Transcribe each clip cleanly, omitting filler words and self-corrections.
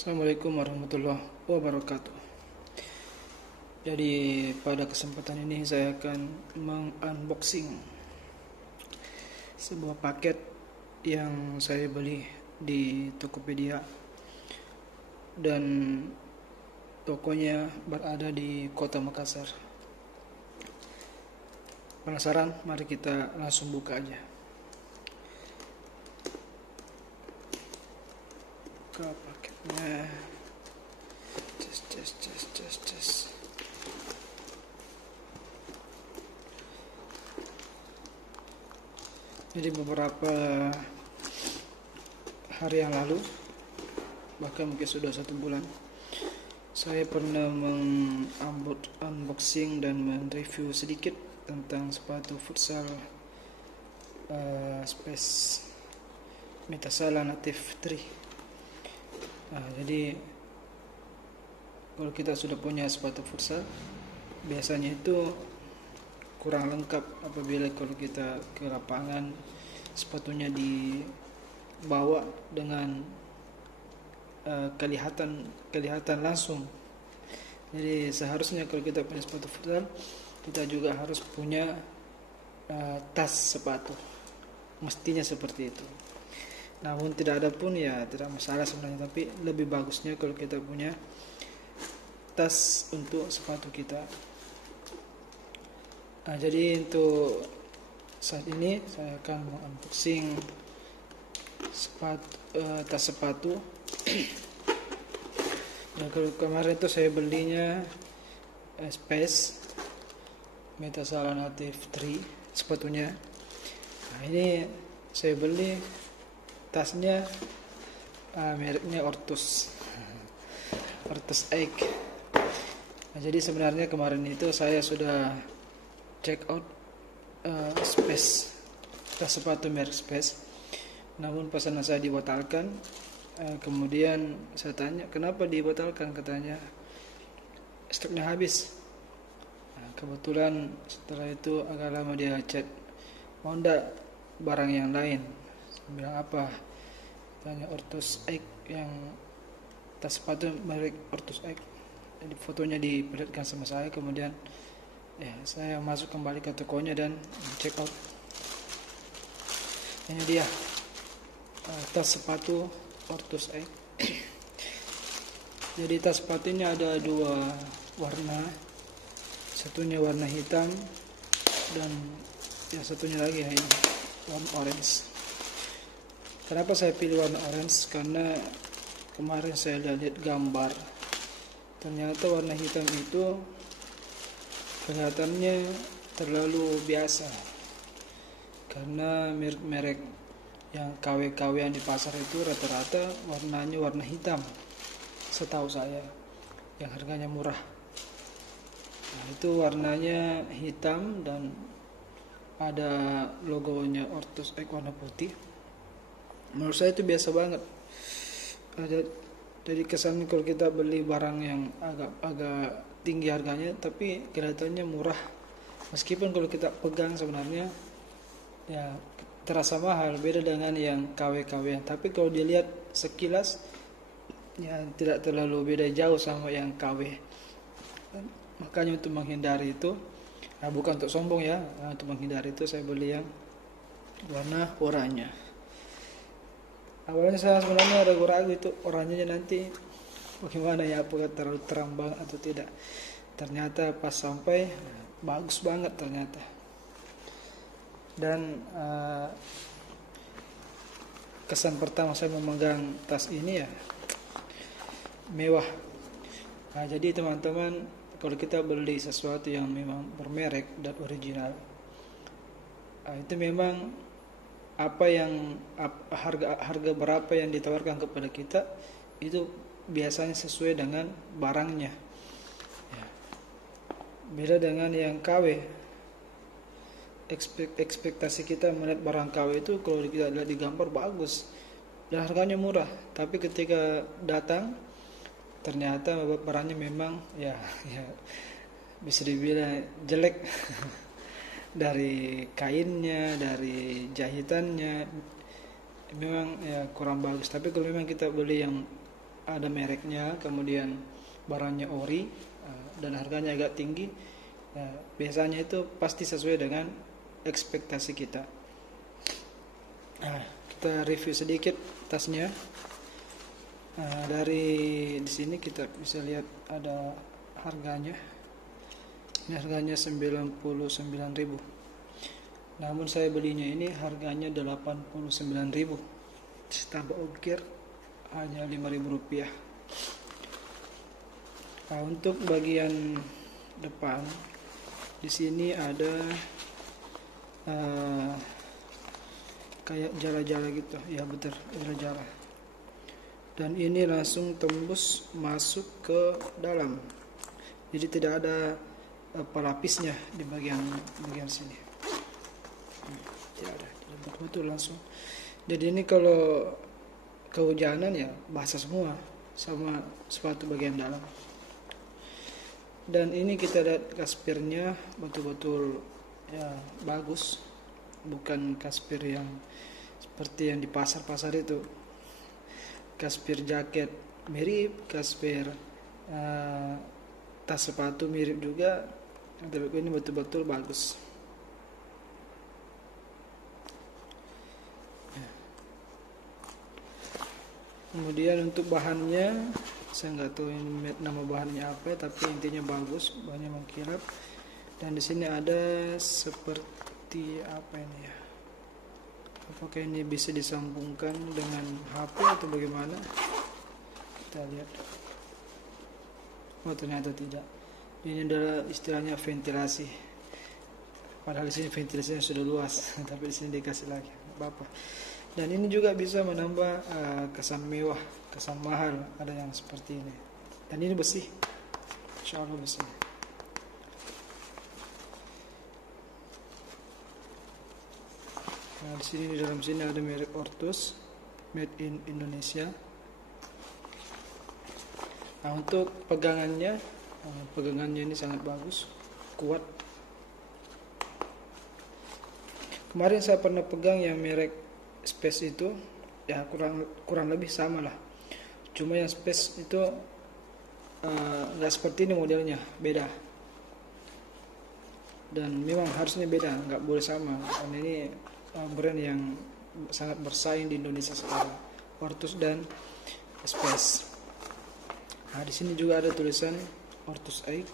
Assalamualaikum warahmatullahi wabarakatuh. Jadi pada kesempatan ini saya akan mengunboxing sebuah paket yang saya beli di Tokopedia, dan tokonya berada di Kota Makassar. Penasaran? Mari kita langsung buka aja. Buka paketnya. Ces. Jadi beberapa hari yang lalu, bahkan mungkin sudah 1 bulan, saya pernah unboxing dan mereview sedikit tentang sepatu futsal Space Metasala Native 3. Jadi kalau kita sudah punya sepatu futsal, biasanya itu kurang lengkap apabila kalau kita ke lapangan sepatunya dibawa dengan kelihatan langsung. Jadi seharusnya kalau kita punya sepatu futsal, kita juga harus punya tas sepatu, mestinya seperti itu. Namun tidak ada pun ya tidak masalah sebenarnya, tapi lebih bagusnya kalau kita punya tas untuk sepatu kita. Jadi untuk saat ini saya akan unboxing tas sepatu. Nah, kalau kemarin itu saya belinya Space Metasala Native 3 sepatunya. Nah, ini saya beli tasnya mereknya Ortus Egg. Nah, jadi sebenarnya kemarin itu saya sudah check out Space, tas sepatu merek Space. Namun pesanan saya dibatalkan. Kemudian saya tanya kenapa dibatalkan, katanya stoknya habis. Kebetulan setelah itu agak lama dia chat, mau ndak barang yang lain. Saya bilang apa? Tanya Ortus Egg, yang tas sepatu merek Ortus Egg. Jadi fotonya diperlihatkan sama saya, kemudian saya masuk kembali ke tokonya dan check out. Ini dia tas sepatu Ortus Egg. Jadi tas sepatunya ada 2 warna, satunya warna hitam dan yang satunya lagi ini warna orange. Kenapa saya pilih warna orange? Karena kemarin saya lihat gambar, ternyata warna hitam itu kelihatannya terlalu biasa, karena merek yang KW-KW yang di pasar itu rata-rata warnanya warna hitam, setahu saya, yang harganya murah. Nah, itu warnanya hitam dan ada logonya Ortus Egg warna putih. Menurut saya itu biasa banget. Jadi kesannya kalau kita beli barang yang agak tinggi harganya tapi kelihatannya murah, meskipun kalau kita pegang sebenarnya ya terasa mahal, beda dengan yang KW-KW. Tapi kalau dilihat sekilas ya tidak terlalu beda jauh sama yang KW. Makanya untuk menghindari itu, bukan untuk sombong ya, untuk menghindari itu saya beli yang warna oranye. Awalnya saya sebenarnya ragu-ragu itu oranye nanti bagaimana ya, apakah terlalu terang banget atau tidak. Ternyata pas sampai bagus banget ternyata. Dan kesan pertama saya memegang tas ini ya mewah. Nah, jadi teman-teman, kalau kita beli sesuatu yang memang bermerek dan original, itu memang harga berapa yang ditawarkan kepada kita itu biasanya sesuai dengan barangnya. Beda dengan yang KW. Ekspektasi kita melihat barang KW itu kalau kita lihat di gambar bagus dan harganya murah, tapi ketika datang ternyata barangnya memang ya bisa dibilang jelek. Dari kainnya, dari jahitannya memang ya kurang bagus. Tapi kalau memang kita beli yang ada mereknya, kemudian barangnya ori, dan harganya agak tinggi, biasanya itu pasti sesuai dengan ekspektasi kita. Kita review sedikit tasnya. Dari di sini kita bisa lihat ada harganya. Ini harganya 99.000. Namun saya belinya ini harganya 89.000. Tambah ongkir hanya 5.000 rupiah. Untuk bagian depan di sini ada kayak jala-jala gitu, ya betul, jala-jala. Dan ini langsung tembus masuk ke dalam. Jadi tidak ada pelapisnya di bagian sini. Tidak ada, betul langsung. Jadi ini kalau kehujanan ya basah semua sama sepatu bagian dalam. Dan ini kita lihat kaspirnya betul-betul ya bagus, bukan kaspir yang seperti yang di pasar-pasar itu. Kaspir jaket mirip, kaspir tas sepatu mirip juga, tapi ini betul-betul bagus. Kemudian untuk bahannya, saya nggak tahu ini nama bahannya apa, tapi intinya bagus, bahannya mengkilap. Dan di sini ada seperti apa ini ya? Apakah ini bisa disambungkan dengan HP atau bagaimana? Kita lihat. Oh, ternyata tidak. Ini adalah istilahnya ventilasi. Padahal di sini ventilasinya sudah luas, tapi di sini dikasih lagi. Apa? Dan ini juga bisa menambah kesan mewah, kesan mahal. Ada yang seperti ini. Dan ini bersih. Insya Allah bersih. Nah, di sini, di dalam sini ada merek Ortus, made in Indonesia. Nah, untuk pegangannya ini sangat bagus, kuat. Kemarin saya pernah pegang yang merek Space itu, ya kurang lebih sama lah. Cuma yang Space itu nggak seperti ini modelnya, beda. Dan memang harusnya beda, nggak boleh sama. Karena ini brand yang sangat bersaing di Indonesia sekarang, Ortus dan Space. Nah, di sini juga ada tulisan Ortus Aik,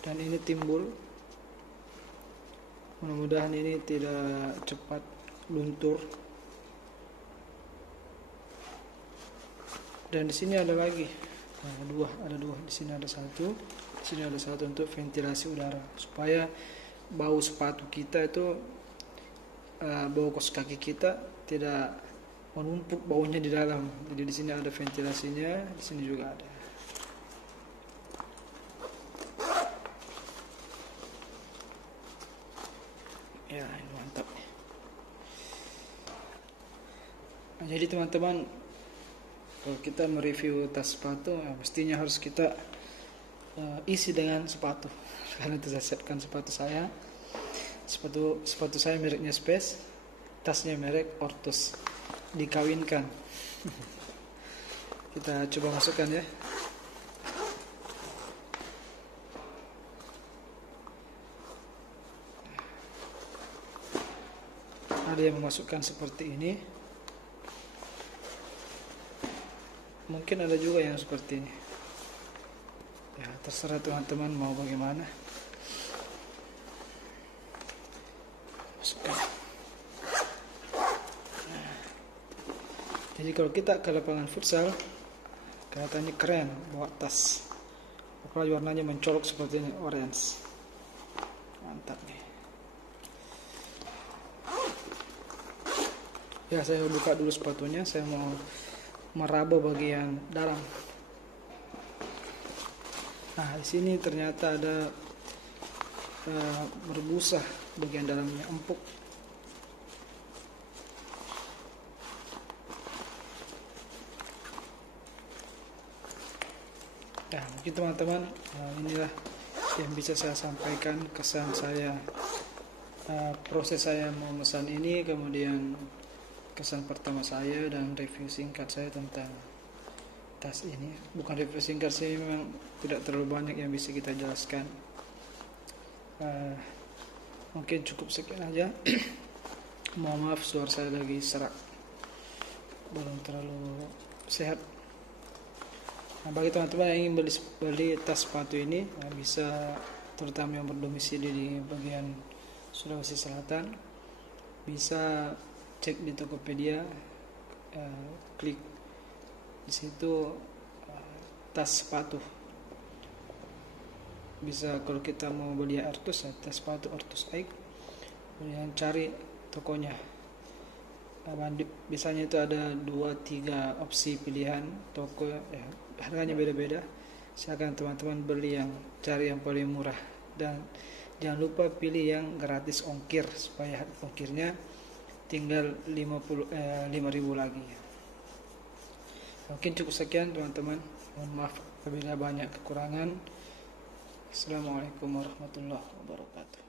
dan ini timbul. Mudah-mudahan ini tidak cepat luntur. Dan di sini ada lagi, ada dua. Di sini ada satu, di sini ada satu untuk ventilasi udara, supaya bau sepatu kita itu, bau kaos kaki kita tidak menumpuk baunya di dalam. Jadi di sini ada ventilasinya, di sini juga ada. Ya, ini mantap. Nah, jadi teman-teman, kalau kita mereview tas sepatu, mestinya harus kita isi dengan sepatu. Karena itu saya siapkan sepatu saya. Sepatu saya mereknya Space, tasnya merek Ortus, dikawinkan. Kita coba masukkan ya. Ada yang memasukkan seperti ini, mungkin ada juga yang seperti ini. Ya, terserah teman-teman mau bagaimana. Jadi kalau kita ke lapangan futsal, kelihatannya keren bawa tas. Apalagi warnanya mencolok seperti ini, orange. Mantap nih. Ya, saya buka dulu sepatunya. Saya mau meraba bagian dalam. Nah, di sini ternyata ada berbusa bagian dalamnya, empuk. Nah, mungkin teman-teman, inilah yang bisa saya sampaikan, kesan saya, proses saya memesan ini, kemudian kesan pertama saya dan review singkat saya tentang tas ini. Bukan review singkat sih, memang tidak terlalu banyak yang bisa kita jelaskan. Mungkin cukup sekian aja. Mohon maaf suara saya lagi serak, belum terlalu sehat. Nah, bagi teman-teman yang ingin beli tas sepatu ini, bisa, terutama yang berdomisili di bagian Sulawesi Selatan, bisa cek di Tokopedia, klik di situ tas sepatu. Bisa kalau kita mau beli Artus, tas sepatu Artus Aik, kemudian cari tokonya. Biasanya itu ada 2-3 opsi pilihan toko, harganya beda-beda. Silakan teman-teman beli cari yang paling murah, dan jangan lupa pilih yang gratis ongkir, supaya ongkirnya tinggal 5.000 lagi. Mungkin cukup sekian teman-teman. Mohon maaf apabila banyak kekurangan. Assalamualaikum warahmatullahi wabarakatuh.